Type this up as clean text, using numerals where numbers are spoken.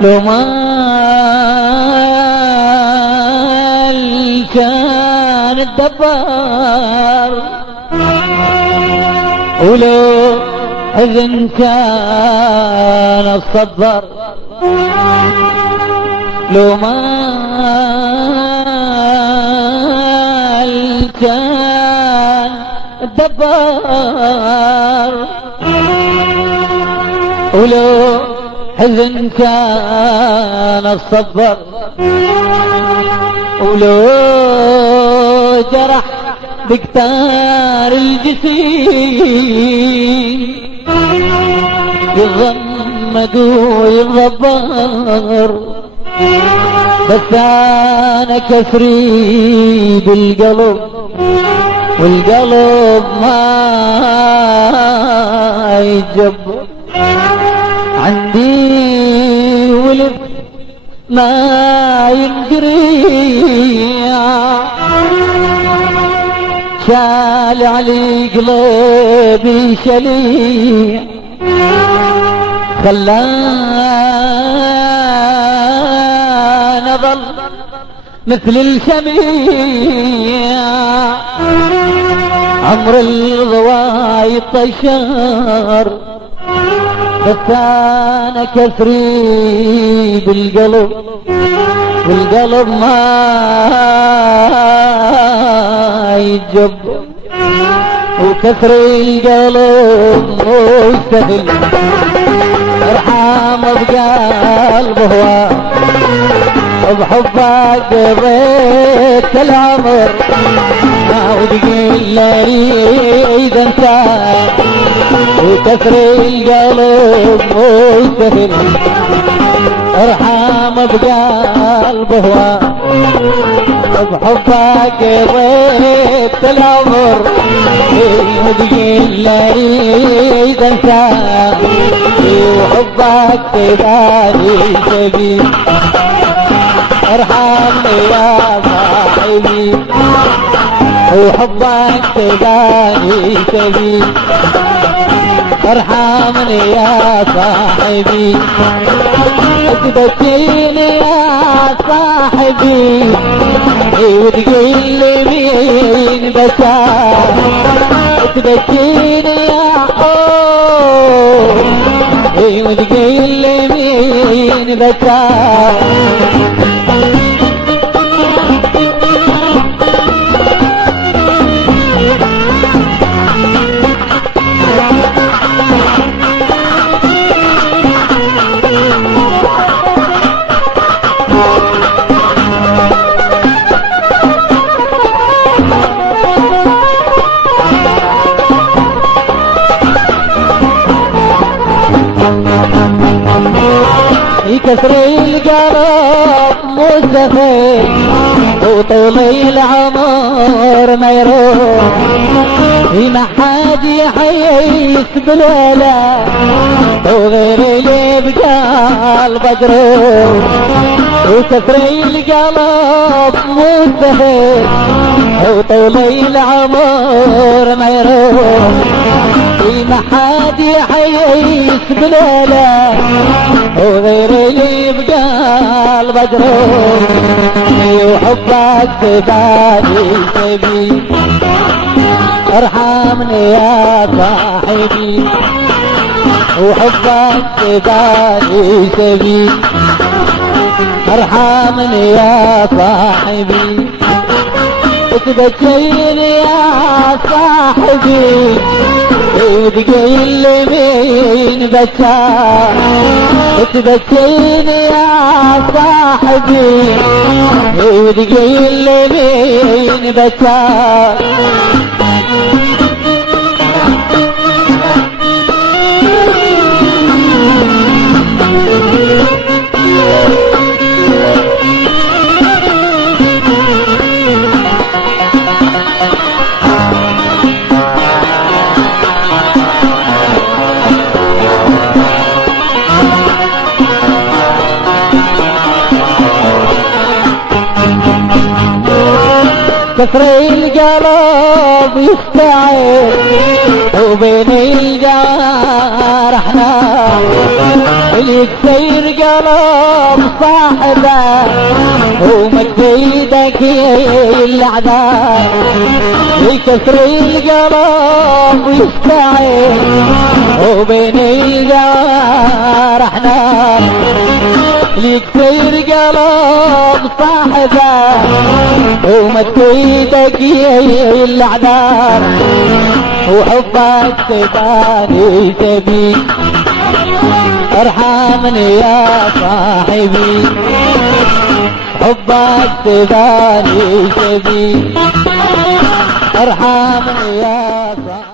لو ما كان الدبار ولو حزن كان الصبر لو ما كان الدبار ولو حزن كان الصبر ولو جرح بكتار الجسيم يضمد ويتضبر بس انا كسري بالقلب والقلب ما يتجبر عندي ولد ما ينجري شال علي قلبي شليع خلاني اظل مثل الشميع عمر الضواي طشار بس انا كسري بالقلب والقلب ما يتجبر وكسر القلب مو سهل ارحم بقلب هو بحبك قضيت العمر ما وتقول لي اذا انت وكسر القلب مو سهل ارحم بقلب هو بحبك قضيت العمر وتقول لي اذا انت وحبك تباني سبيل ارحمني يا صاحبي وحبك تباني سبيل ارحمني يا صاحبي تبكيني يا صاحبي وتقول لي مين بكى تبكيني يا وتقول لي مين بكى كسر القلب مستفيد وطول العمر ما يروح ما حد يحيس بليلة وغير اللي بقلب جروح وكسر القلب مستفيد وطول العمر ما يروح ما حد يحيس بليلة وغير اللي بقلب جروح وحبك تباني سبيل ارحمني يا صاحبي وحبك تباني سبيل ارحمني يا صاحبي تبكيني يا صاحبي وتقول لي مين بكى تبكيني يا صاحبي وتقول لي مين بكى كسر القلب يستعد وبين الجارح نار الكثير قلب صاحبه ومد ايدك الاعداء يكسر القلب ويستعين وبين الجوارح نار الكثير قلب صاحبه ومد ايدك الاعداء وحبك تباني تبي ارحمني يا صاحبي حبك تباني تبي ارحمني يا صاحبي